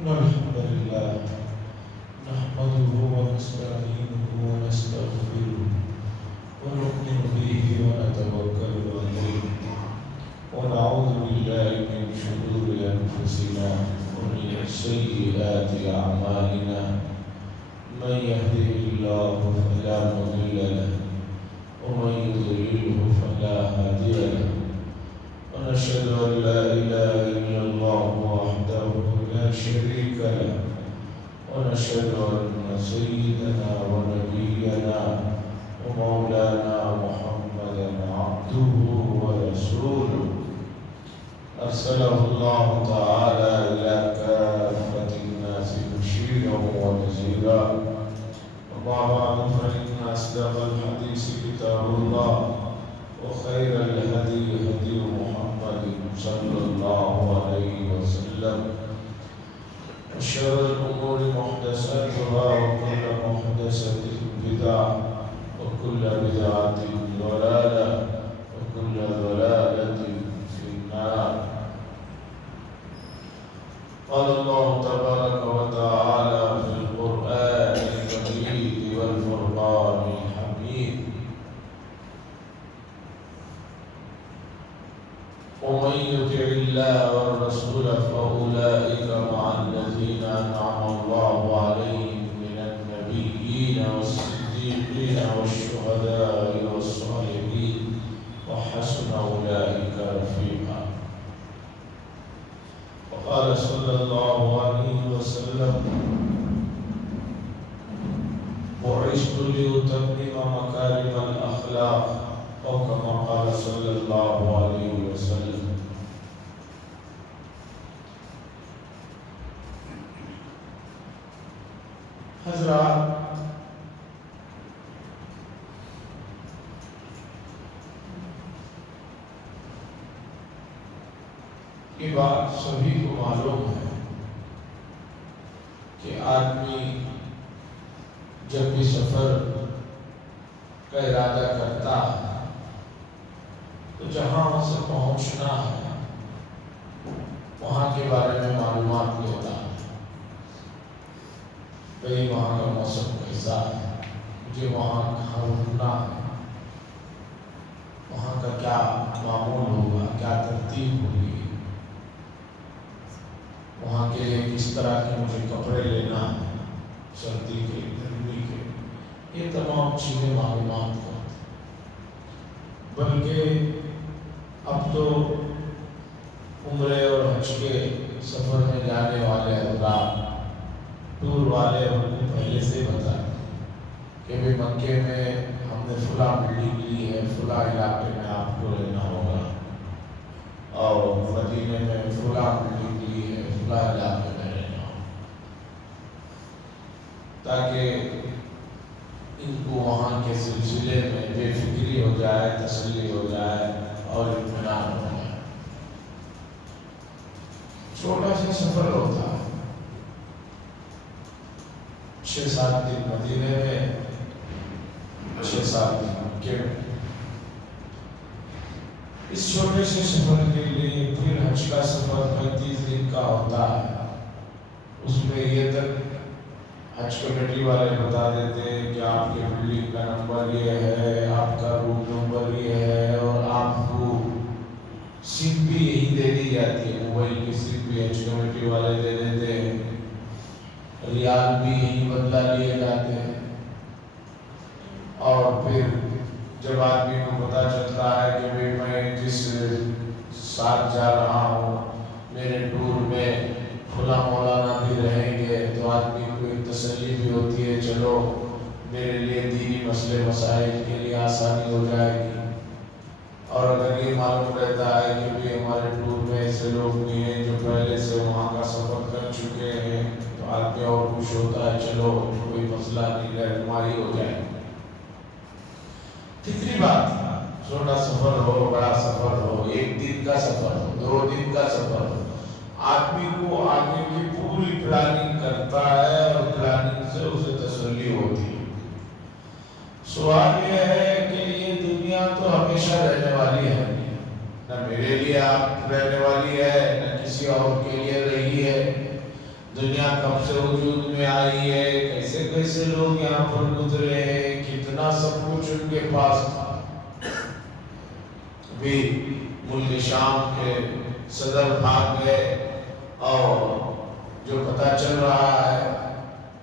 إن الحمد لله نحمده ونستعينه ونستغفره ونؤمن به ونتوكل عليه ونعوذ بالله من شرور أنفسنا ومن سيئات أعمالنا من يهده الله فلا مضل له ومن يضلله فلا هادي له ونشهد أن لا إله إلا الله وحده لا شريك له ونشهد أن سيدنا ونبينا ومولانا محمدا عبده ورسوله أرسله الله تعالى إلى كافة الناس بشيرا ونذيرا وما بعد فإن أصدق الحديث كتاب الله وخير الهدي هدي محمد صلى الله عليه وسلم وشر الأمور محدثاتها وكل محدثة بدعة وكل بدعة ضلالة وكل ضلالة في النار. قال الله تبارك وتعالى في القرآن المجيد والفرقان الحميد: ومن يطع الله والرسول فأولئك مع الذين أنعم الله عليهم من النبيين والصديقين والشهداء والصالحين وحسن أولئك رفيقا. وقال صلى الله عليه وسلم: بعثت لأتمم مكارم الأخلاق، أو كما قال صلى الله عليه وسلم. حضرات، یہ بات سبھی کو معلوم ہے کہ آدمی جب بھی سفر کا ارادہ کرتا ہے تو جہاں اسے پہنچنا ہے وہاں کے بارے میں معلومات لیتا ہے. بھئی وہاں کا موسم کیسا ہے، مجھے وہاں کہاں رکنا ہے، وہاں کا کیا معمول ہوگا، کیا ترتیب ہوگی، وہاں کے لیے کس طرح کے مجھے کپڑے لینا ہے، سردی کے، گرمی کے، یہ تمام چیزیں معلومات کرتے. بلکہ اب تو عمرے اور حج کے سفر میں جانے والے حضرات، ٹور والے ان کو پہلے سے بتائیں کہ بھی مکے میں ہم نے فلاں بلڈنگ لی ہے، فلاں علاقے میں آپ کو رہنا ہوگا، اور مدینے میں فلاں بلڈنگ لی ہے، فلاں علاقے میں رہنا ہوگا، تاکہ ان کو وہاں کے سلسلے میں بے فکری ہو جائے، تسلی ہو جائے اور اطمینان ہو جائے. چھوٹا سا سفر ہوتا ہے، 6-7 دن مدینے میں، 6-7 دن مکے میں. اس چھوٹے سے سفر کے لیے پھر حج کا سفر 35 دن کا ہوتا ہے. اس میں یہ تک حج کمیٹی والے بتا دیتے ہیں کہ آپ کے بلڈنگ کا نمبر یہ ہے، آپ کا روم نمبر یہ ہے، اور آپ کو سم بھی یہی دے دی جاتی ہے، موبائل کی سم بھی حج کمیٹی والے دے دیتے ہیں، ریال بھی یہی بدلا لیے جاتے ہیں. اور پھر جب آدمی کو پتا چلتا ہے کہ بھئی میں جس ساتھ جا رہا ہوں، میرے ٹور میں فلاں مولانا بھی رہیں گے، تو آدمی کو ایک تسلی بھی ہوتی ہے، چلو میرے لیے دینی مسئلے مسائل کے لیے آسانی ہو جائے گی. اور اگر یہ معلوم رہتا ہے کہ بھی ہمارے ٹور میں ایسے لوگ بھی ہیں جو پہلے سے وہاں کا سفر کر چکے ہیں، تو آدمی اور خوش ہوتا ہے، چلو کوئی مسئلہ نہیں، رہنمائی ہو جائے. کتنی بات، چھوٹا سفر ہو، بڑا سفر ہو، 1 دن کا سفر ہو، 2 دن کا سفر ہو، آدمی کو آگے کی پوری پلاننگ کرتا ہے اور پلاننگ سے اسے تسلی ہوتی ہے. سوال یہ ہے کہ یہ دنیا تو ہمیشہ رہنے والی ہے، نہ میرے لیے آپ رہنے والی ہے، نہ کسی اور کے لیے رہی ہے. دنیا کب سے وجود میں آئی ہے، کیسے کیسے لوگ یہاں پر گزرے ہیں، کتنا سب کچھ ان کے پاس تھا۔ بھی ملک شام کے صدر بھاگ گئے اور جو پتہ چل رہا ہے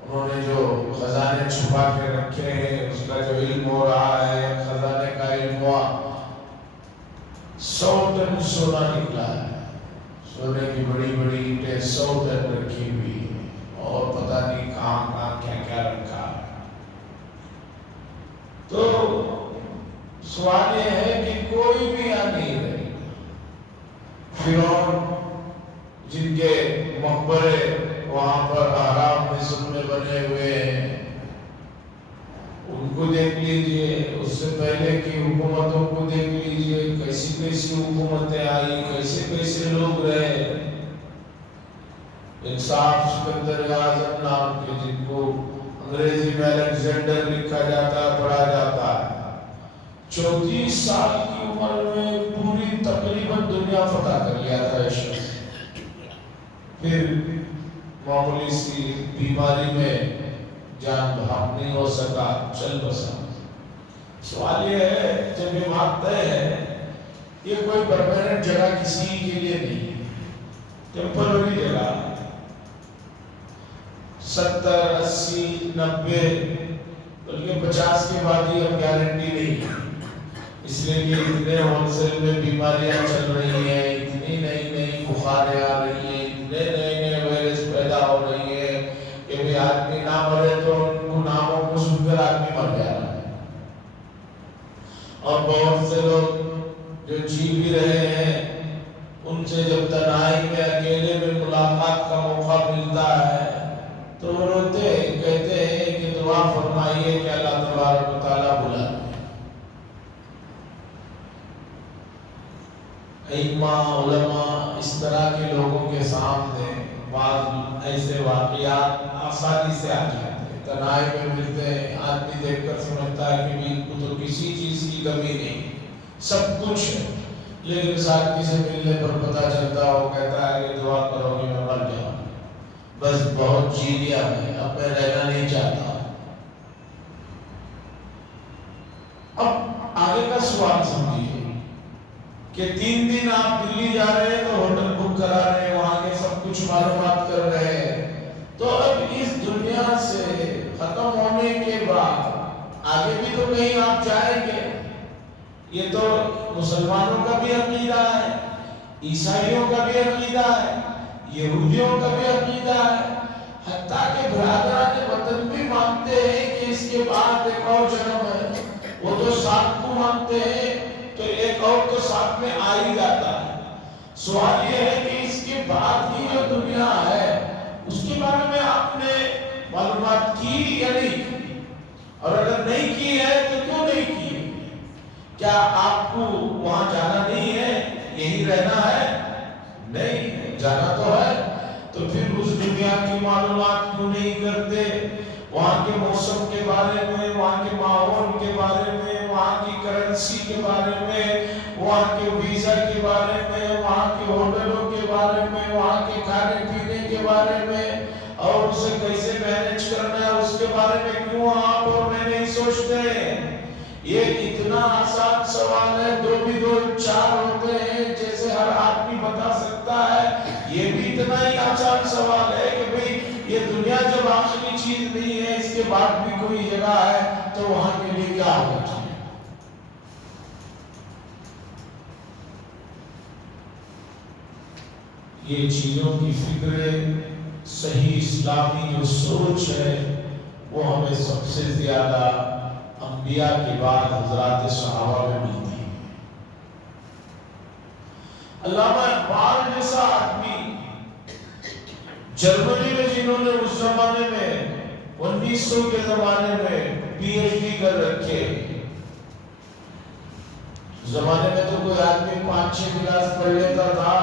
انہوں نے جو خزانے چھپا کے رکھے ہیں اس کا جو علم ہو رہا ہے، خزانے کا علم ہوا 100 ٹن سونا نکلا ہے، سونے کی بڑی بڑی اینٹیں 100 ٹن رکھی ہوئی ہیں اور پتہ نہیں کہاں کہاں کیا کیا رکھا ہے۔ تو سوال یہ ہے کہ کوئی بھی آ نہیں رہی۔ فرعون جن کے مقبرے وہاں پر اہرام مصر میں بنے ہوئے ہیں ان کو دیکھ لیجئے، اس سے پہلے کی حکومتوں کو دیکھ لیجئے، کیسی کیسی حکومتیں آئی، کیسے کیسے لوگ رہے۔ انصاف سکندر اعظم نام کے، جن کو انگریزی میں الیگزینڈر لکھا جاتا ہے، پڑھا جاتا ہے، 34 سال کی عمر میں پوری تقریباً دنیا فتح کر لیا تھا اس شخص۔ پھر معمولی سی بیماری میں جان بحق نہیں ہو سکا، چل بسا۔ سوال یہ ہے جب یہ بات طے ہے، یہ کوئی پرماننٹ جگہ کسی کے لیے نہیں ہے، ٹیمپرری جگہ ہے۔ 70 80 90 بلکہ 50 کے بعد ہی اب گارنٹی نہیں ہے، اس لیے کہ اتنے ہول سیل میں بیماریاں چل رہی ہیں، اتنی نئی نئی بخاریں آ رہی ہیں، اتنے نئے نئے وائرس پیدا ہو رہی ہیں کہ بھی آدمی نہ مرے تو ان کو ناموں کو سن کر آدمی مر جا رہا ہے۔ اور بہت سے لوگ جو جی بھی رہے ہیں ان سے جب تنہائی میں اکیلے میں ملاقات کا موقع ملتا ہے تو وہ روتے ہیں، کہتے ہیں کہ دعا فرمائیے کہ اللہ تبارک و تعالیٰ بلا لے۔ ائمہ علماء اس طرح کے لوگوں کے سامنے بعض ایسے واقعات آسانی سے آ جاتے ہیں، تنہائی میں ملتے ہیں، آدمی دیکھ کر سمجھتا ہے کہ ان کو تو کسی چیز کی کمی نہیں، سب کچھ ہے، لیکن ساتھی سے ملنے پر پتہ چلتا وہ کہتا ہے کہ دعا کرو کہ میں مر جاؤں، بس بہت جی لیا میں، اب میں رہنا نہیں چاہتا۔ اب آگے کا سوال سمجھیے کہ 3 دن آپ دلی جا رہے ہیں تو ہوٹل بک کرا رہے ہیں، وہاں کے سب کچھ معلومات کر رہے ہیں، تو اب اس دنیا سے ختم ہونے کے بعد آگے بھی تو کہیں آپ جائیں گے۔ یہ تو مسلمانوں کا بھی عقیدہ ہے، عیسائیوں کا بھی عقیدہ ہے، یہودیوں کا بھی عقیدہ ہے، حتیٰ کہ برادران وطن بھی مانتے ہیں کہ اس کے بعد ایک اور جنم ہے۔ وہ تو ساتھ کو مانتے ہیں تو ایک اور تو ساتھ میں آ ہی جاتا ہے۔ سوال یہ ہے کہ اس کے بعد کی جو دنیا ہے اس کے بارے میں آپ نے معلومات کی یا نہیں کی؟ اور اگر نہیں کی ہے تو کیوں نہیں کی؟ کیا آپ کو وہاں جانا نہیں ہے، یہی رہنا ہے؟ نہیں، جانا تو ہے، تو پھر اس دنیا کی معلومات کیوں نہیں کرتے؟ وہاں کے موسم کے بارے میں، وہاں کے ماحول کے بارے میں، وہاں کی کرنسی کے بارے میں، وہاں کے ویزا کے بارے میں، وہاں کے ہوٹلوں کے بارے میں، وہاں کے کھانے پینے کے بارے میں، اور اسے کیسے مینج کرنا ہے اس کے بارے میں کیوں آپ اور میں نہیں سوچتے ہیں؟ یہ اتنا آسان سوال ہے، 2 بھی 2 4 ہوتے ہیں جیسے ہر آدمی بتا سکتا ہے۔ یہ بھی اتنا ہی آسان سوال ہے کہ بھئی یہ دنیا جب آخری چیز نہیں ہے، اس کے بعد بھی کوئی جگہ ہے تو وہاں کے لیے کیا ہونا چاہیے؟ یہ چیزوں کی فکر صحیح اسلامی جو سوچ ہے وہ ہمیں سب سے زیادہ انبیاء کے بعد حضرات صحابہ میں ملتی ہے۔ علامہ اقبال جیسا آدمی جرمنی میں، جنہوں نے اس زمانے میں 1900 کے زمانے میں پی ایچ ڈی کر رکھے، زمانے میں تو کوئی آدمی 5-6 کلاس پڑھ لیتا تھا،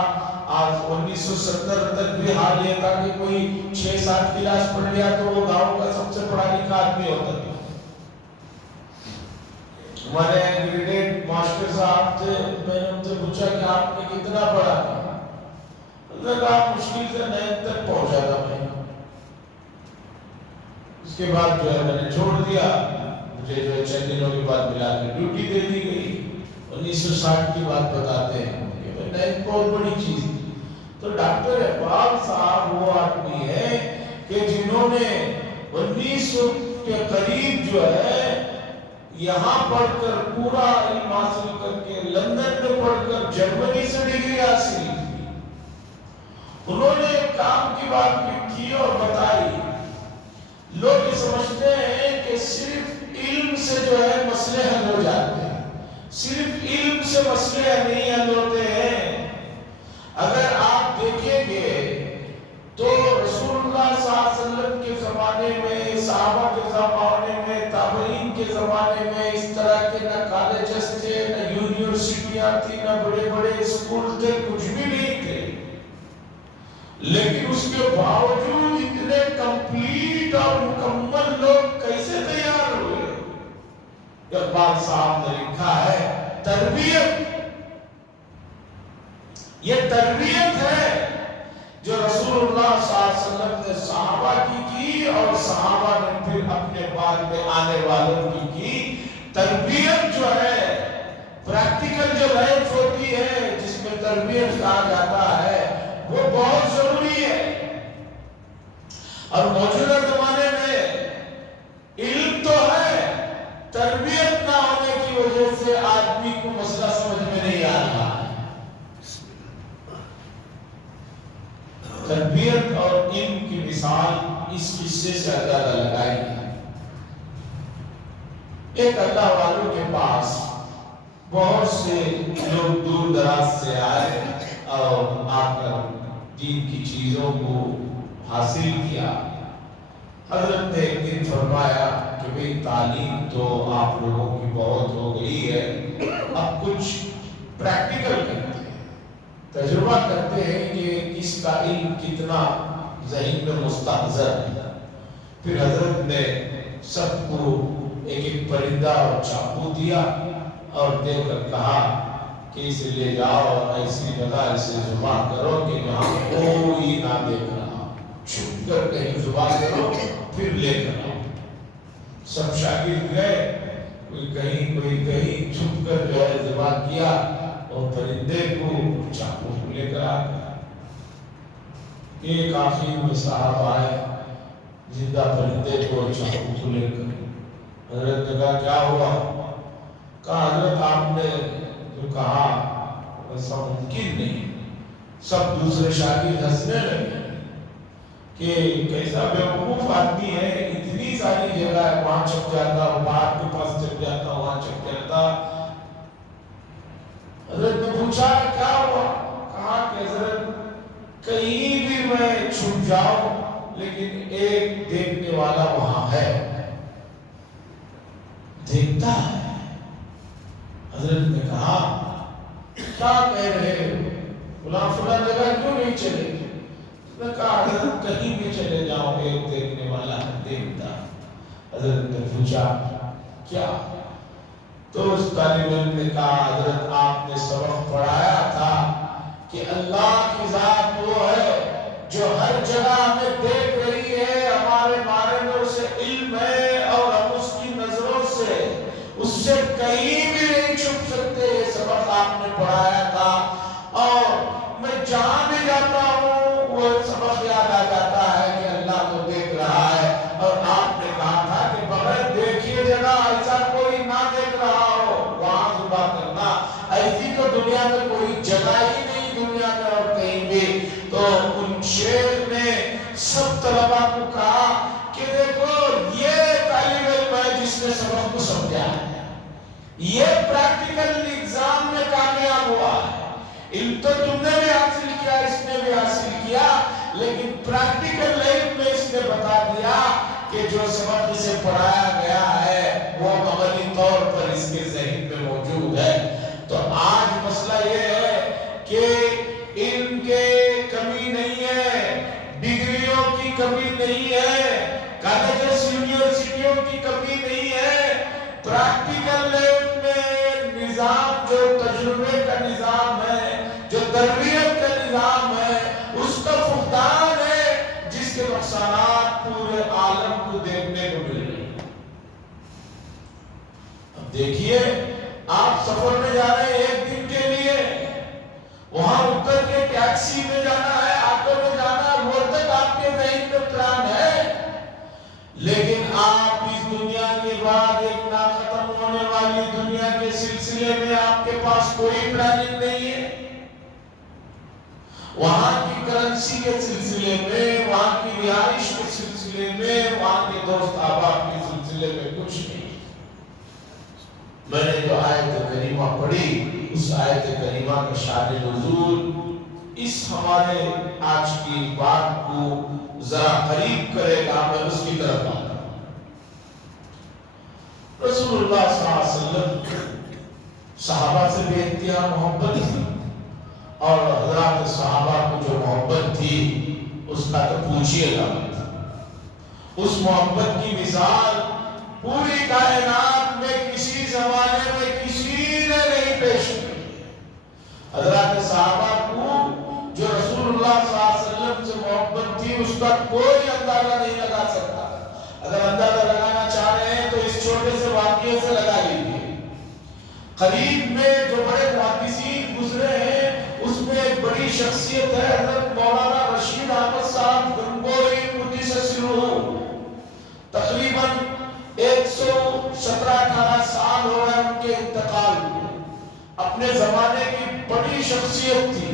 آج 1970 تک بھی حال یہ تھا کہ کوئی 6-7 کلاس پڑھ لیا تو وہ گاؤں کا سب سے پڑھا لکھا آدمی ہوتا تھا۔ ہمارے گریڈیٹ ماسٹر صاحب تھے، میں نے ان سے پوچھا کہ آپ نے کتنا پڑھا تھا؟ انہوں نے کہا مشکل سے 9 تک پہنچا تھا میں۔ اس کے بعد جو ہے میں نے چھوڑ دیا، مجھے جو ہے چند دنوں کے بعد ملا کے ڈیوٹی دے دی گئی۔ 1960 کی بات بتاتے ہیں کہ ایک بہت بڑی چیز تھی۔ تو ڈاکٹر اقبال صاحب وہ آدمی ہے کہ جنہوں نے 1900 کے قریب جو ہے یہاں پڑھ کر پورا علم حاصل کر کے لندن میں پڑھ کر جرمنی سے ڈگری حاصل کی۔ انہوں نے ایک کام کی بات بھی کی اور بتائی۔ لوگ یہ سمجھتے ہیں کہ صرف علم سے جو ہے مسئلے حل ہو جاتے ہیں، صرف علم سے مسئلے نہیں حل ہوتے ہیں۔ اگر آپ دیکھیں گے تو رسول اللہ صلی اللہ علیہ وسلم کے زمانے میں، صحابہ کے زمانے میں، تابعین کے زمانے میں اس طرح کے نہ کالجز تھے، نہ یونیورسٹیاں تھی، نہ بڑے بڑے اسکول تھے، کچھ بھی نہیں تھے، لیکن اس کے باوجود اتنے کمپلیٹ اور مکمل لوگ کیسے تیار ہوئے؟ اقبال صاحب نے لکھا ہے تربیت، یہ تربیت ہے جو رسول اللہ صلی اللہ علیہ وسلم نے صحابہ کی اور صحابہ نے پھر اپنے بعد میں آنے والوں کی تربیت جو ہے، پریکٹیکل جو لائف ہوتی ہے جس میں تربیت کہا جاتا ہے، وہ بہت ضروری ہے۔ اور موجودہ زمانے میں علم تو ہے، تربیت نہ ہونے کی وجہ سے آدمی کو مسئلہ سمجھ میں نہیں آ رہا ہے۔ تربیت اور علم کی مثال اس قصے سے زیادہ لگائی ہے۔ ایک اللہ والوں کے پاس بہت سے لوگ دور دراز سے آئے اور آ کر دین کی چیزوں کو حاصل کیا۔ حضرت نے ایک دن فرمایا کہ بھئی تعلیم تو آپ لوگوں کی بہت ہو گئی ہے، اب کچھ پریکٹیکل کرتے ہیں، تجربہ کرتے ہیں کہ اس کا علم کتنا ذہن میں مستحضر ہے۔ پھر حضرت نے سب کو ایک ایک پرندہ اور چاقو دیا اور دے کر کہا کہ اسے لے جاؤ اور ایسی جگہ اسے ذبح کرو کہ جہاں کوئی نہ دیکھ رہا، چھپ کر کہیں ذبح کرو پھر لے کر آؤ۔ سب شاگرد گئے، کوئی کہیں چھپ کر جو ہے ذبح کیا اور پرندے کو چاقو لے کر آ گیا۔ ایک آخر میں صاحب آئے زندہ پرندے کو چاقو کو لے کر، حضرت نے کہا کیا ہوا؟ کہا حضرت آپ نے جو کہا ایسا ممکن نہیں۔ سب دوسرے شاگرد ہنسنے لگے کہ کیسا بیوقوف آدمی ہے، اتنی ساری جگہ ہے، وہاں چھپ جاتا، باہر کے پاس چھپ جاتا، وہاں چھپ جاتا۔ حضرت نے پوچھا کیا ہوا؟ کہا کہ حضرت کہیں بھی میں چھپ جاؤں لیکن ایک دیکھنے والا وہاں ہے، دیکھتا ہے۔ حضرت نے کہا کیا کہہ رہے ہو؟ فلاں جگہ کیوں نہیں چلے؟ اس نے کہا حضرت کہیں بھی چلے جاؤ ایک دیکھنے والا دیکھتا۔ حضرت نے پوچھا کیا؟ تو اس طالب علم نے کہا حضرت آپ نے سبق پڑھایا تھا کہ اللہ کی ذات وہ ہے جو ہر جگہ ہمیں دیکھ رہی ہے، ہمارے بارے میں اسے علم ہے اور ہم اس کی نظروں سے اس سے کہیں بھی نہیں چھپ سکتے۔ یہ سبق آپ نے پڑھایا تھا اور میں جہاں بھی جاتا ہوں وہ سبق یاد آ جاتا ہے کہ اللہ تو دیکھ رہا ہے۔ اور آپ نے کہا تھا کہ بغیر دیکھیے جگہ ایسا کوئی نہ دیکھ رہا ہو وہاں ذبح کرنا، ایسی تو دنیا میں کوئی جگہ ہی نہیں، دنیا میں اور کہیں بھی۔ تو ان شیخ نے سب طلباء کو کہا کہ دیکھو یہ طالب علم ہے جس نے سبق کو سمجھا ہے، یہ پریکٹیکل ایگزام میں کامیاب ہوا ہے۔ علم تو تم نے بھی حاصل کیا، اس نے بھی حاصل کیا، لیکن پریکٹیکل لائف میں اس نے بتا دیا کہ جو سبق اسے پڑھایا گیا ہے وہ عملی طور پر اس کے ذہن میں موجود ہے۔ تو آج مسئلہ یہ ہے کہ علم کے کمی نہیں ہے، ڈگریوں کی کمی نہیں ہے، کالجز یونیورسٹیوں کی کمی نہیں ہے، پریکٹیکل لائف میں نظام جو تجربے کا نظام ہے، جو تربیت کا نظام ہے، اس کا فقدان ہے جس کے نقصانات پورے عالم کو دیکھنے کو مل رہی ہے۔ اب دیکھیے آپ سفر میں جا رہے ہیں ایک دن کے لیے، وہاں اتر کے ٹیکسی میں جانا ہے، آٹو میں جانا ہے، وہ تک آپ کے ذہن میں پلان ہے، لیکن آپ اس دنیا کے بعد ایک نہ ختم ہونے والی دنیا کے سلسلے میں آپ کے پاس کوئی پلاننگ نہیں ہے۔ وہاں کی کرنسی کے سلسلے میں، وہاں کی رہائش کے سلسلے میں، وہاں کے دوست احباب کے سلسلے میں کچھ نہیں۔ میں نے جو آیت کریمہ پڑھی، اس آیت کریمہ کا شان نزول اس ہمارے آج کی بات کو ذرا قریب کرے گا، میں اس کی طرف آتا ہوں۔ رسول اللہ صلی اللہ علیہ وسلم صحابہ سے بے انتہا محبت تھی، اور حضرات صحابہ کو جو محبت تھی اس کا تو پوچھئے گا۔ اس محبت کی مثال پوری کائنات میں کسی زمانے میں کسی نے نہیں پیش کی۔ حضرات صحابہ کو جو رسول اللہ صلی اللہ علیہ وسلم سے محبت تھی اس کا کوئی اندازہ نہیں لگا سکتا۔ اگر اندازہ لگانا چاہ رہے ہیں تو اس چھوٹے سے واقعے سے لگا لیجیے۔ قریب میں جو بڑے محدثین گزرے ہیں اس میں ایک بڑی شخصیت ہے حضرت مولانا رشید احمد صاحب گنگوہی قدس سرہ۔ تقریباً 117-18 سال ہو گئے ان کے انتقال کو۔ اپنے زمانے کی بڑی شخصیت تھی۔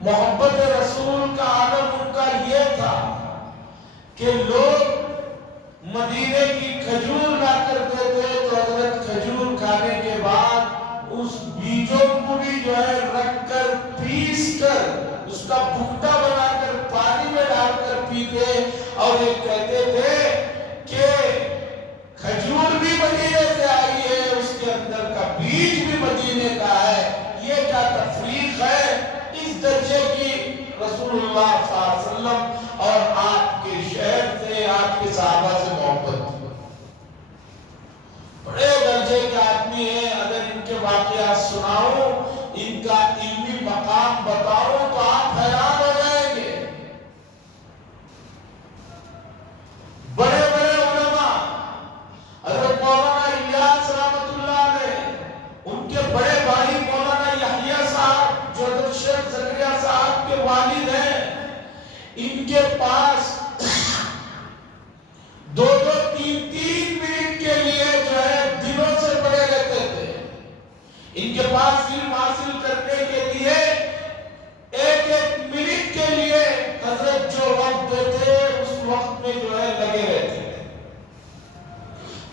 محبت رسول کا عالم ان کا یہ تھا کہ لوگ مدینے کی کھجور لا کر دیتے تو حضرت کھجور کھانے کے بعد اس بیجوں کو بھی جو ہے رکھ کر پیس کر اس کا بھکٹا بنا کر پانی میں ڈال کر پیتے، اور یہ کہتے تھے کہ کھجور بھی مدینے سے آئی ہے، اس کے اندر کا بیج بھی مدینے کا ہے۔ یہ کیا تفریق ہے! اس درجے کی رسول اللہ صلی اللہ علیہ وسلم اور آپ کے شہر سے، آپ کے صحابہ سے محبت تھی۔ بڑے درجے کے آدمی ہیں، اگر ان کے واقعات سناؤں، ان کا علمی مقام بتاؤں تو آپ حیران ہو جائیں گے۔ بڑے بڑے علماء، حضرت مولانا الیاس رحمۃ اللہ علیہ، ان کے بڑے بھائی مولانا یحییٰ صاحب جو حضرت شیخ زکریا صاحب کے والد ہیں، ان کے پاس 2-2 3-3 منٹ کے لیے جو ہے دنوں سے پڑے رہتے تھے۔ ان کے پاس علم حاصل کرنے کے لیے 1-1 منٹ کے لیے حضرت جو وقت دیتے اس وقت میں جو ہے لگے رہتے تھے۔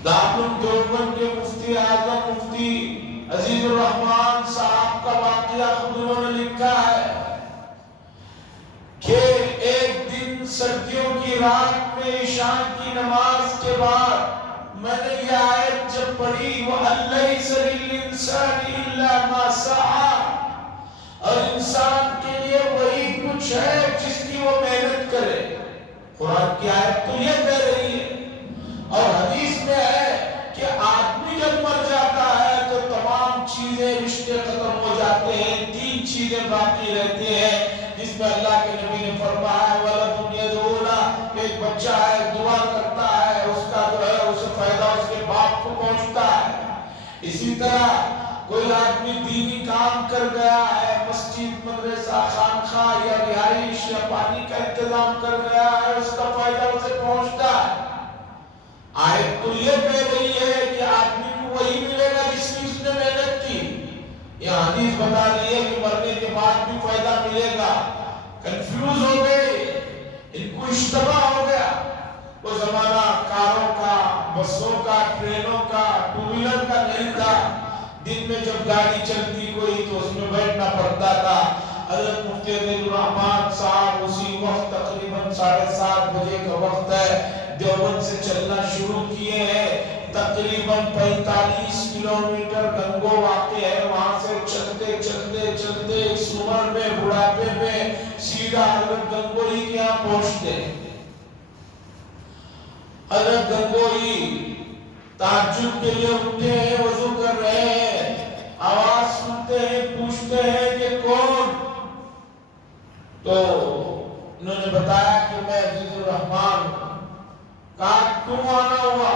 دارالعلوم دیوبند کے مفتی اعظم مفتی عزیز الرحمان صاحب کا واقعہ خود انہوں نے لکھا ہے کہ ایک دن سردیوں کی رات میں عشاء کی نماز کے بعد میں نے یہ آیت جب پڑھی وَأَلَّيْسَ لِلْإِنسَانِ إِلَّا مَا سَعَى، اور انسان کے لیے وہی کچھ ہے جس کی وہ محنت کرے۔ قرآن کی آیت تو یہ کہہ رہی ہے، اور حدیث میں ہے کہ آدمی جب مر جاتا ہے تو تمام چیزیں، رشتے ختم ہو جاتے ہیں، 3 چیزیں باقی رہتے ہیں، جس میں اللہ کے نبی نے فرمایا وَلَدٌ يَدْعُو لَهُ، کہ ایک بچہ ہے دعا کرتا ہے، اس کا جو ہے اسے فائدہ اس کے باپ کو پہنچتا ہے۔ اسی طرح کوئی آدمی دینی کام کر گیا ہے، مسجد، مدرسہ، خانقاہ یا رہائش یا پانی کا انتظام کر گیا ہے، اس کا فائدہ اسے پہنچتا ہے۔ آیت تو یہ کہہ رہی ہے کہ آدمی کو وہی ملے گا جس کی اس نے محنت کی۔ یہ حدیث بتا رہی ہے کہ مرنے کے بعد بھی فائدہ ملے گا۔ کنفیوز ہو گئے، ان کو اشتباہ ہو گیا۔ وہ زمانہ کاروں کا، بسوں کا، ٹرینوں کا، ٹو ویلر کا نہیں تھا۔ دن میں جب گاڑی چلتی کوئی تو اس میں بیٹھنا پڑتا تھا۔ حضرت مفتی عزیز الرحمان صاحب اسی وقت تقریباً 7:30 بجے کا وقت ہے، دیوبند سے چلنا شروع کیے ہیں۔ تقریباً 45 کلومیٹر گنگو واقع ہے، وہاں سے چلتے چلتے چلتے اس عمر میں، بڑھاپے میں، سیدھا حضرت گنگوہی کے یہاں پہنچتے ہیں۔ حضرت گنگوہی تہجد کے لیے اٹھے ہیں، وضو کر رہے ہیں، آواز سنتے ہیں، پوچھتے ہیں کہ کون؟ تو انہوں نے بتایا کہ میں عزیز الرحمان ہوں۔ کہا کیوں آنا ہوا؟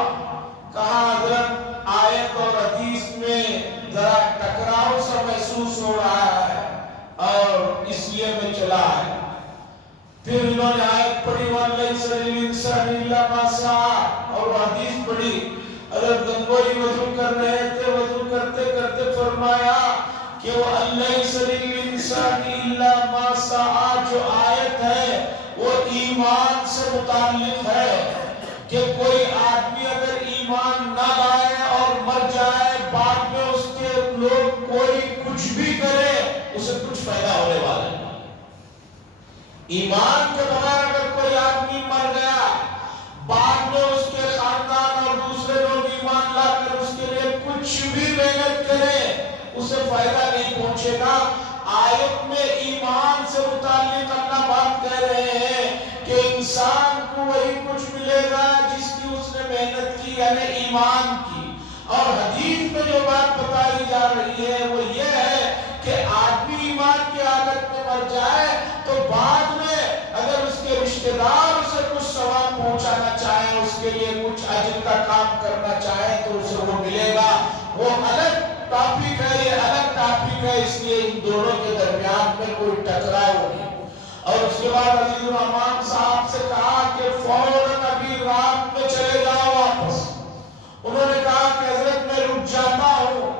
کہا حضرت آیت اور حدیث میں ذرا ٹکراؤ سا محسوس ہو رہا ہے اور اس لیے میں چلا ہے۔ پھر انہوں نے آیت پڑھی وَلَيْسَ لِلْإِنسَانِ إِلَّا مَا سَعَىٰ، اور حدیث پڑھی۔ حضرت گنگوئی وضو کر رہے تھے، وضو کرتے کرتے فرمایا کہ وہ لَيْسَ لِلْإِنسَانِ إِلَّا مَا سَعَىٰ جو آیت ہے وہ ایمان سے متعلق ہے کہ کوئی آدمی اگر ایمان نہ لائے اور مر جائے، بعد میں اس کے لوگ کوئی کچھ بھی کرے اسے کچھ فائدہ ہونے والا ہے۔ ایمان کے بغیر اگر کوئی آدمی مر گیا، بعد میں اس کے خاندان اور دوسرے لوگ ایمان لا کر اس کے لیے کچھ بھی محنت کریں اسے فائدہ نہیں پہنچے گا۔ آیت میں ایمان سے متعلق اللہ بات کہہ رہے ہیں کہ انسان کو وہی کچھ ملے گا جس کی اس نے محنت کی، یعنی ایمان کی۔ اور حدیث میں جو بات بتائی جا رہی ہے وہ یہ ہے کہ آدمی ایمان کی حالت میں مر جائے تو بعد میں اگر اس کے رشتہ دار اسے کچھ ثواب پہنچانا چاہیں، اس کے لیے کچھ اجر کا کام کرنا چاہیں تو اسے وہ ملے گا۔ وہ الگ ٹاپک ہے، یہ الگ ٹاپک ہے، اس لیے ان دونوں کے درمیان میں کوئی ٹکراؤ نہیں۔ اور اس کے بعد عزیز الرحمان صاحب سے کہا کہ فوراً ابھی رات میں چلے جاؤ واپس۔ انہوں نے کہا کہ حضرت میں رک جاتا ہوں،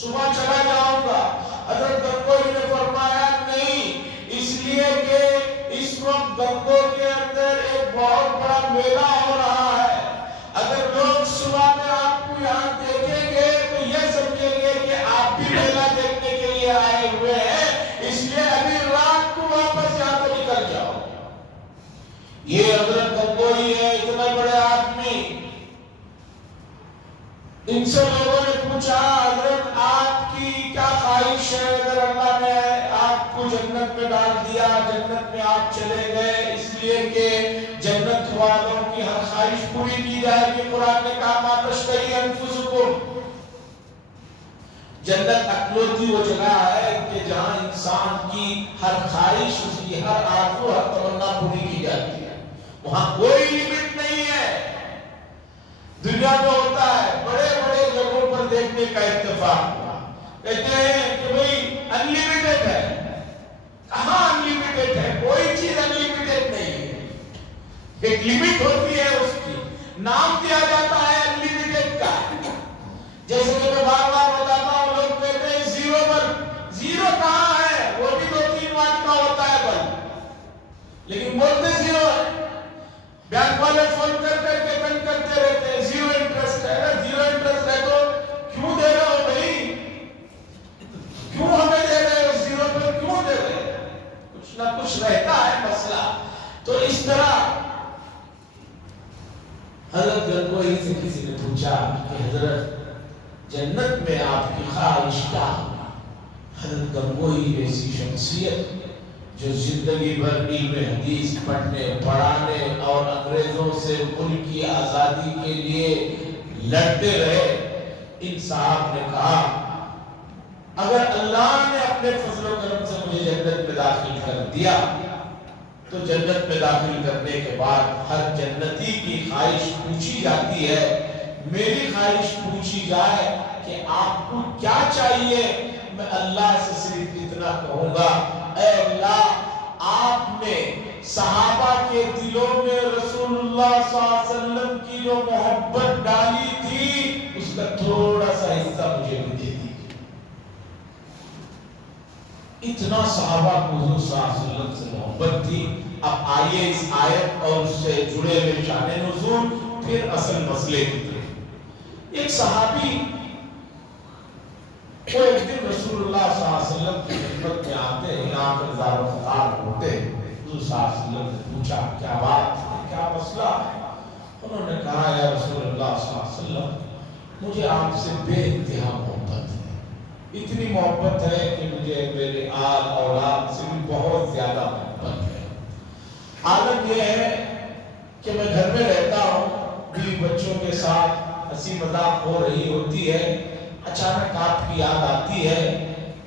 صبح چلا جاؤں گا۔ حضرت گنگوئی نے فرمایا نہیں، اس لیے کہ اس وقت گنگو کے اندر ایک بہت بڑا میلہ ہو رہا ہے۔ اگر لوگ صبح میں آپ کو یہاں دیکھیں گے تو یہ سمجھیں گے کہ آپ بھی میلہ دیکھنے کے لیے آئے ہوئے ہیں، اس لیے ابھی رات کو واپس یہاں سے نکل جاؤ۔ یہ حضرت گنگوئی ہے، اتنے بڑے آدمی۔ ان سے لوگوں نے پوچھا حضرت آپ کی کیا خواہش ہے؟ اگر اللہ نے آپ کو جنت میں ڈال دیا، جنت میں آپ چلے گئے، اس لیے کہ جنت والوں کی ہر خواہش پوری کی جائے گی۔ قرآن نے کہا ما تشتہی انفسکم، جنت اکلوتی وہ جگہ ہے کہ جہاں انسان کی ہر خواہش، اس کی ہر آرزو، ہر تمنا پوری کی جاتی ہے۔ وہاں کوئی لمٹ نہیں ہے۔ دنیا میں ہوتا ہے بڑے بڑے جگہوں پر دیکھنے کا اتفاق، کہتے ہیں کہ بھئی انلیمیٹڈ ہے۔ کہاں انلیمیٹڈ ہے؟ کوئی چیز انلیمیٹڈ نہیں ہے، ایک لمٹ ہوتی ہے، اس کی نام دیا جاتا ہے انلیمیٹڈ کا۔ جیسے کہ میں بار بار بتاتا ہوں، لوگ کہتے ہیں زیرو بلب، زیرو کہاں ہے؟ وہ بھی 2-3 واٹ کا ہوتا ہے بلب، لیکن بولتے زیرو ہے۔ بینک والے فون کر کر کے بند کرتے رہتے ہیں، زیرو انٹرسٹ ہے۔ زیرو انٹرسٹ ہے تو کیوں دے رہے ہو بھائی؟ کیوں ہمیں دے رہے ہو زیرو پر؟ کیوں دے رہے ہو؟ کچھ نہ کچھ رہتا ہے مسئلہ۔ تو اس طرح حضرت گنگوئی سے کسی نے پوچھا کہ حضرت جنت میں آپ کی خواہش کیا ہوگی؟ حضرت گنگوئی ایسی شخصیت جو زندگی بھر علم حدیث پڑھنے پڑھانے اور انگریزوں سے ملک کی آزادی کے لیے لڑتے رہے، ان صاحب نے کہا اگر اللہ نے اپنے فضل و کرم سے مجھے جنت میں داخل کر دیا تو جنت میں داخل کرنے کے بعد ہر جنتی کی خواہش پوچھی جاتی ہے، میری خواہش پوچھی جائے کہ آپ کو کیا چاہیے، میں اللہ سے صرف اتنا کہوں گا اے اللہ آپ نے صحابہ کے دلوں میں رسول اللہ صلی اللہ علیہ وسلم کی جو محبت ڈالی تھی اس کا تھوڑا سا حصہ مجھے بھی دے دی۔ اتنا صحابہ کو حضور صلی اللہ علیہ وسلم سے محبت تھی۔ اب آئیے اس آیت اور اس سے جڑے ہوئے شان نزول پھر اصل مسئلے کی طرف۔ ایک صحابی وہ ایک دن رسول اللہ صلی اللہ علیہ وسلم کی خدمت میں آتے ہیں، یہاں پر زار و فقار ہوتے ہیں۔ حضور صلی اللہ علیہ وسلم نے پوچھا کیا بات ہے، کیا مسئلہ ہے؟ انہوں نے کہا یا رسول اللہ صلی اللہ علیہ وسلم مجھے آپ سے بے انتہا محبت ہے، اتنی محبت ہے کہ مجھے میرے آل اولاد سے بھی بہت زیادہ محبت ہے۔ حالت یہ ہے کہ میں گھر میں رہتا ہوں، بیوی بچوں کے ساتھ ہنسی مذاق ہو رہی ہوتی ہے، اچانک آپ کی یاد آتی ہے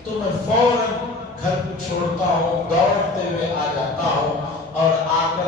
تو میں فوراً گھر کو چھوڑتا ہوں، دوڑتے ہوئے آ جاتا ہوں اور آ کر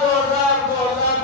2000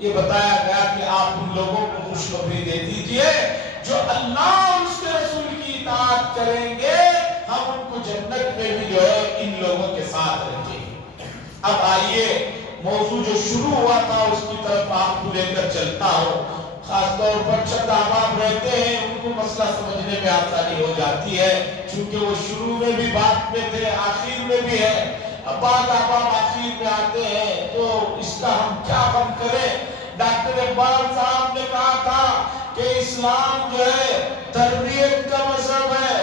یہ بتایا گیا کہ آپ ان لوگوں کو خوشخبری دے دیجئے جو اللہ اور اس کے رسول کی اطاعت کریں گے، ہم ان کو جنت میں بھی جو ہے ان لوگوں کے ساتھ رکھیں گے۔ اب آئیے موضوع جو شروع ہوا تھا اس کی طرف آپ کو لے کر چلتا ہوں۔ خاص طور پر چند احباب رہتے ہیں، ان کو مسئلہ سمجھنے میں آسانی ہو جاتی ہے، چونکہ وہ شروع میں بھی بات میں تھے، آخر میں بھی ہے۔ اب بعض احباب آخر میں آتے ہیں تو اس کا ہم کیا غم کریں۔ ڈاکٹر اقبال صاحب نے کہا تھا کہ اسلام جو ہے تربیت کا مذہب ہے،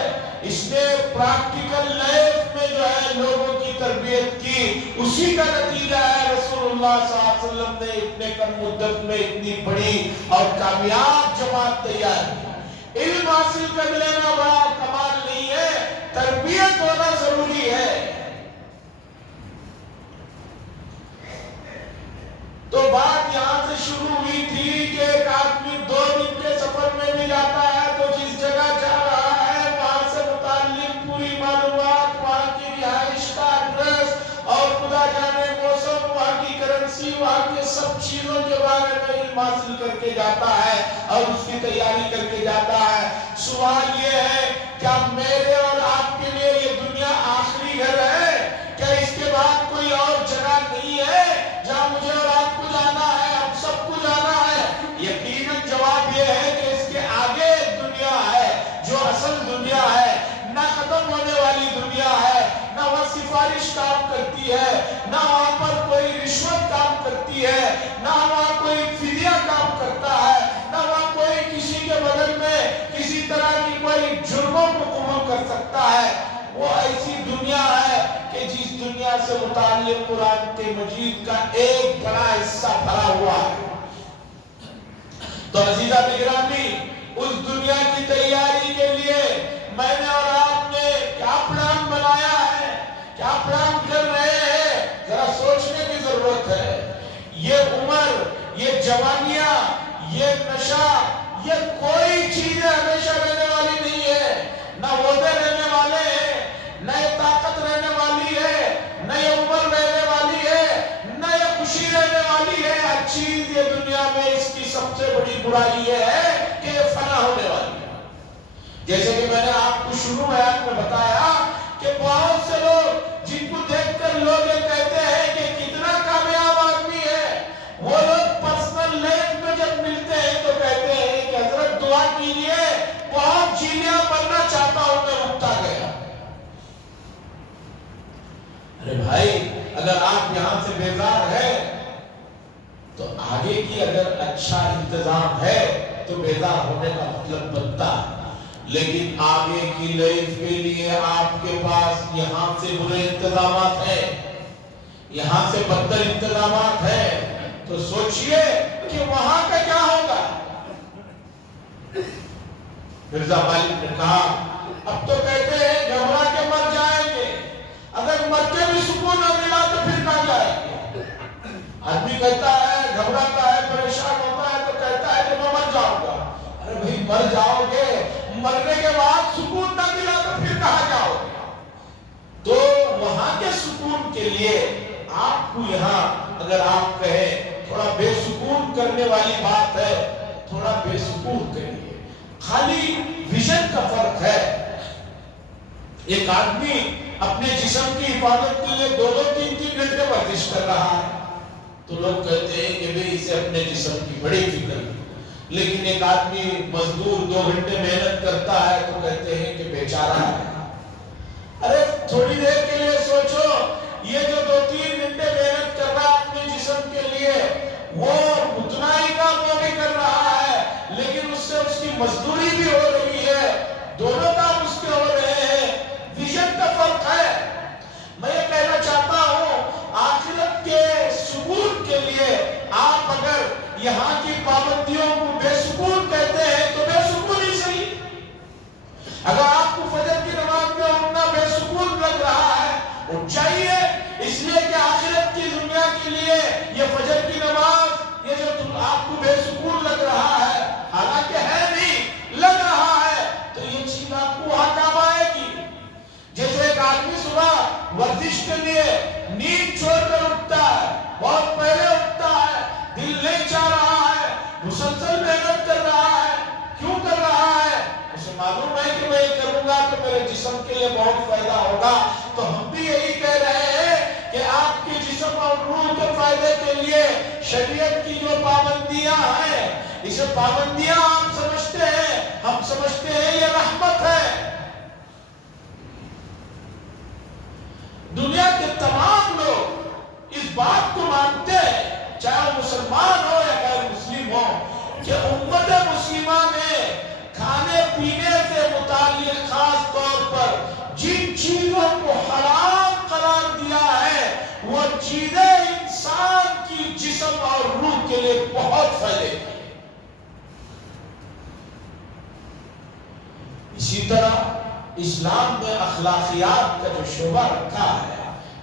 اس نے پریکٹیکل لائف میں جو ہے لوگوں کی تربیت کی، اسی کا نتیجہ ہے رسول اللہ صلی اللہ علیہ وسلم نے اتنے کم مدت میں اتنی بڑی اور کامیاب جماعت تیار کی۔ علم حاصل کر لینا بڑا کمال نہیں ہے، تربیت ہونا ضروری ہے۔ تو بات یہاں سے شروع ہوئی تھی کہ ایک آدمی 2 دن کے سفر میں بھی جاتا ہے تو جس جگہ جا رہا ہے وہاں سے متعلق پوری معلومات، وہاں کی رہائش کا ایڈریس اور خدا جانے موسم، وہاں کی کرنسی، وہاں کے سب چیزوں کے بارے میں علم حاصل کر کے جاتا ہے اور اس کی تیاری کر کے جاتا ہے۔ سوال یہ ہے کیا میرے اور آپ کے لیے یہ دنیا آخری گھر ہے؟ کیا اس کے بعد کوئی اور جگہ نہیں ہے جہاں مجھے اور آپ کو جانا ہے، ہم سب کو جانا ہے؟ یقیناً جواب یہ ہے کہ اس کے آگے دنیا ہے جو اصل دنیا ہے، نہ ختم ہونے والی دنیا ہے، نہ وہ سفارش کام کرتی ہے، نہ وہاں پر کوئی رشوت کام کرتی ہے، نہ وہاں کوئی فدیہ کام کرتا ہے، نہ وہاں کوئی کسی کے بدل میں کسی طرح کی کوئی جرموں کو قبول کر سکتا ہے۔ وہ ایسی دنیا ہے کہ جس دنیا سے متعلق قرآن کے مجید کا ایک بڑا حصہ بھرا ہوا ہے۔ تو عزیزہ گرامی، اس دنیا کی تیاری کے لیے میں نے اور آپ نے کیا پلان بنایا ہے، کیا پلان کر رہے ہیں، ذرا سوچنے کی ضرورت ہے۔ یہ عمر، یہ جوانیاں، یہ نشہ، یہ کوئی چیزیں ہمیشہ رہنے والی نہیں ہے۔ نہ عہدے رہنے والے ہیں، نہ یہ طاقت رہنے والی ہے، نہ یہ عمر رہنے والی ہے، نہ یہ خوشی رہنے والی ہے۔ ہر چیز یہ دنیا میں اس کی سب سے بڑی برائی یہ ہے کہ یہ فنا ہونے والی ہے۔ جیسے کہ میں نے آپ کو شروع بیان میں بتایا کہ بہت سے لوگ جن کو دیکھ کر لوگ یہ کہتے ہیں کہ کتنا کامیاب آدمی ہے، وہ لوگ پرسنل لائف میں جب ملتے ہیں تو کہتے ہیں کہ حضرت دعا کیجئے، بہت جیلیاں بننا چاہتا ہوں، میں اٹھتا گیا۔ ارے بھائی، اگر آپ یہاں سے بیزار ہیں تو آگے کی اگر اچھا انتظام ہے تو بیزار ہونے کا مطلب بنتا ہے، لیکن آگے کی لائف کے لیے آپ کے پاس یہاں سے برے انتظامات ہیں، یہاں سے بدتر انتظامات ہیں، تو سوچئے کہ وہاں کا کیا ہوگا۔ مرزا غالب نے کہا اب تو کہتے ہیں گھبرا کے مر جائیں گے، اگر مر کے بھی سکون نہ ملا تو پھر کہاں جائیں گے۔ آدمی کہتا ہے، گھبراتا ہے، پریشان ہوتا ہے تو کہتا ہے کہ میں مر جاؤں گا۔ ارے بھائی مر جاؤ گے، مرنے کے بعد سکون نہ ملا تو پھر کہاں جاؤ گے۔ تو وہاں کے سکون کے لیے آپ کو یہاں اگر آپ کہیں تھوڑا بے سکون کرنے والی بات ہے، تھوڑا بے سکون کریے۔ خالی ویژن کا فرق ہے۔ ایک آدمی اپنے جسم کی حفاظت کے لیے 2-3 گھنٹے ورزش کر رہا ہے تو لوگ کہتے ہیں کہ بھئی اسے اپنے جسم کی بڑی فکر ہے، لیکن ایک آدمی مزدور 2 گھنٹے محنت کرتا ہے تو کہتے ہیں کہ بیچارہ ہے۔ ارے تھوڑی دیر کے لیے سوچو، یہ جو 2-3 گھنٹے محنت کر رہا ہے اپنے جسم کے لیے، وہ اتنا ہی کام وہ بھی کر رہا ہے، لیکن اس سے اس کی مزدوری بھی ہو رہی ہے، دونوں کام اس کے ہو رہے ہیں۔ ویژن کا فرق ہے۔ میں یہ کہنا چاہتا ہوں، آخرت کے سکون کے لیے آپ اگر یہاں کی پابندیوں کو بے سکون کہتے ہیں تو بے سکون ہی صحیح۔ اگر آپ کو فجر کی نماز میں اٹھنا بے سکون لگ رہا ہے، اٹھ جائیے، اس لیے کہ آخرت کی دنیا کے لیے یہ فجر کی نماز، یہ جو آپ کو بے سکون لگ رہا ہے، حالانکہ ہے نہیں، لگ لیے بہت فائدہ ہوگا. تو ہم بھی یہی کہہ رہے ہیں کہ آپ کے جسم اور روح کے فائدے کے لیے شریعت کی جو پابندیاں ہیں، اسے پابندیاں آپ سمجھتے ہیں، ہم سمجھتے ہیں یہ رحمت ہے. دنیا کے تمام لوگ اس بات کو مانتے ہیں، چاہے وہ مسلمان ہو یا غیر مسلم ہو، کہ امت مسلمہ نے کھانے پینے سے متعلق خاص طور پر جن چیزوں کو حرام قرار دیا ہے وہ چیزیں انسان کی جسم اور روح کے لیے بہت فائدے کی. اسی طرح اسلام میں اخلاقیات کا جو شعبہ رکھا ہے،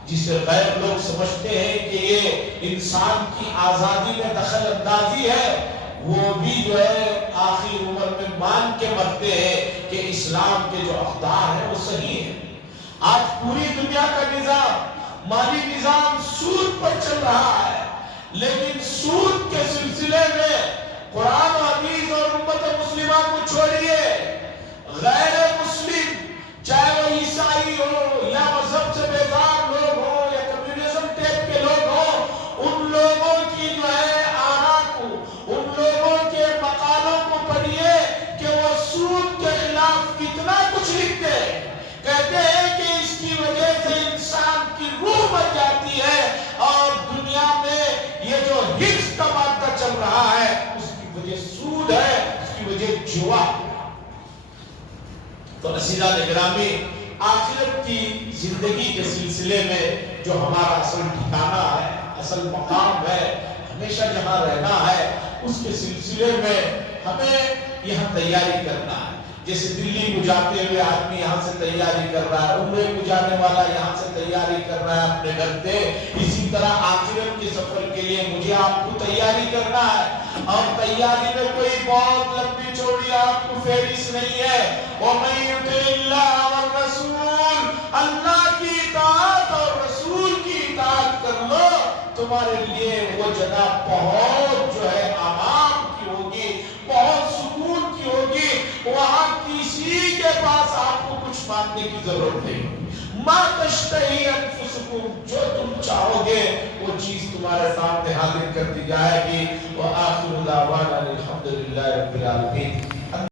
جسے غیر لوگ سمجھتے ہیں کہ یہ انسان کی آزادی میں دخل اندازی ہے، وہ بھی جو ہے آخری عمر میں مان کے مرتے ہیں کہ اسلام کے جو اقدار ہیں وہ صحیح ہے. آج پوری دنیا کا نظام، مالی نظام سود پر چل رہا ہے، لیکن سود کے سلسلے میں قرآن و حدیث اور امت مسلمہ کو چھوڑیے، غیر مسلم چاہے وہ عیسائی ہو یا مذہب سے بیزار لوگ ہو یا کمیونزم ٹیپ کے لوگ ہو، ان لوگوں کی جو ہے آراء کو، ان لوگوں کے مقالوں کو پڑھیے کہ وہ سود کے خلاف کتنا کچھ لکھتے ہیں. کہتے ہیں کہ اس کی وجہ سے انسان کی روح مر جاتی ہے، اور دنیا میں یہ جو حرص کا مادہ چل رہا ہے اس کی وجہ سود ہے، اس کی وجہ جوا. تو عزیزان گرامی، آخرت کی زندگی کے سلسلے میں جو ہمارا اصل ٹھکانہ ہے، اصل مقام ہے، ہمیشہ جہاں رہنا ہے، اس کے سلسلے میں ہمیں یہاں تیاری کرنا ہے. جیسے دلی کو جاتے ہوئے آدمی یہاں سے تیاری کر رہا ہے، عمرے کو جانے والا یہاں سے تیاری کر رہا ہے اپنے گھر سے، اسی طرح آخرت کے سفر کے لیے مجھے آپ کو تیاری کرنا ہے. اور تیاری میں کوئی بہت لمبی چوڑی آپ کو فہرست نہیں ہے. وَمَن يُطِعِ اللَّهَ وَالرَّسُولَ، اللہ کی اطاعت اور رسول کی اطاعت کر لو، تمہارے لیے وہ جگہ بہت جو ہے آرام کی ہوگی، بہت سکون کی ہوگی. وہاں کسی کے پاس آپ کو کچھ مانگنے کی ضرورت نہیں. مَا تَشْتَهِي أَنفُسُكُمْ، جو تم چاہو گے وہ چیز تمہارے سامنے حاضر کر دی جائے گی. وَآخِرُ دَعْوَانَا الْحَمْدُ لِلَّهِ رَبِّ الْعَالَمِينَ.